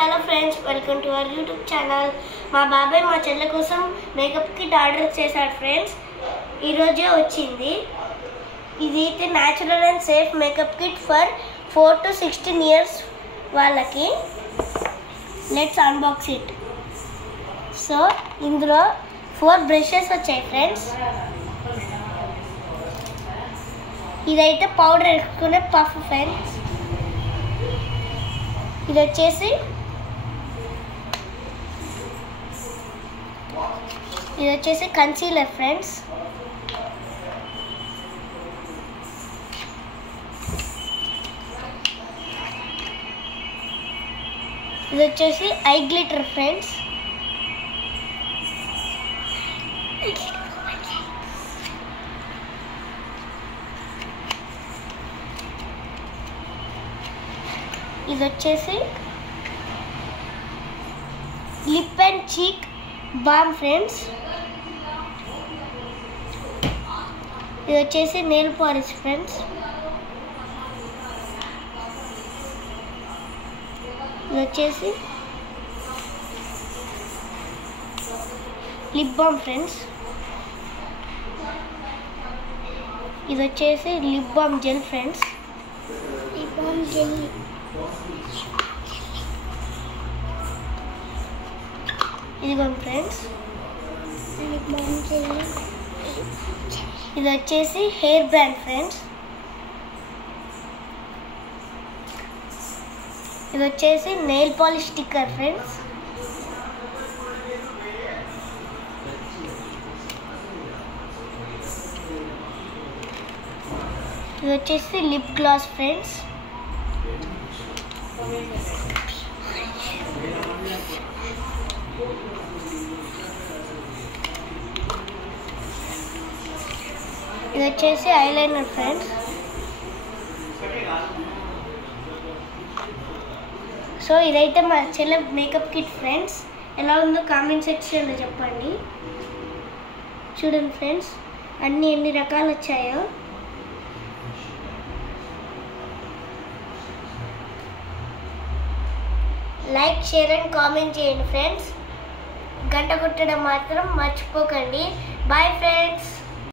Hello friends, welcome to our YouTube channel. మా బాబాయ్ మా చెల్లె కోసం మేకప్ కిట్ ఆర్డర్ చేశాడు ఫ్రెండ్స్. ఈరోజే వచ్చింది. ఇది అయితే natural and safe makeup kit for 4 to 16 years వాళ్ళకి. Let's unbox it. సో ఇందులో 4 బ్రషెస్ వచ్చాయి ఫ్రెండ్స్. ఇదైతే పౌడర్ వేసుకునే పఫ్ ఫ్రెండ్స్. ఇది వచ్చేసి కన్సీలర్ ఫ్రెండ్స్. ఇది వచ్చేసి ఐ గ్లిటర్ ఫ్రెండ్స్. ఇది వచ్చేసి లిప్ అండ్ చీక్ బామ్ ఫ్రెండ్స్. ఇది వచ్చేసి నెయిల్ పాలిష్ ఫ్రెండ్స్. ఇది వచ్చేసి లిప్ బామ్ ఫ్రెండ్స్. ఇది వచ్చేసి lip balm gel friends. Lip balm gel. ఇదిగోండి ఫ్రెండ్స్. ఇది వచ్చేసి హెయిర్ బ్యాండ్ ఫ్రెండ్స్. ఇది వచ్చేసి నెయిల్ పాలిష్ స్టిక్కర్ ఫ్రెండ్స్. ఇది వచ్చేసి లిప్ గ్లాస్ ఫ్రెండ్స్. ఇది వచ్చేసి ఐలైనర్ ఫ్రెండ్స్. సో ఇదైతే మా చెల్లె మేకప్ కిట్ ఫ్రెండ్స్. ఎలా ఉందో కామెంట్ సెక్షన్లో చెప్పండి. చూడండి ఫ్రెండ్స్, ఎన్ని రకాలు వచ్చాయో. లైక్, షేర్ అండ్ కామెంట్ చేయండి ఫ్రెండ్స్. గంట కొట్టడం మాత్రం మర్చిపోకండి. Bye friends.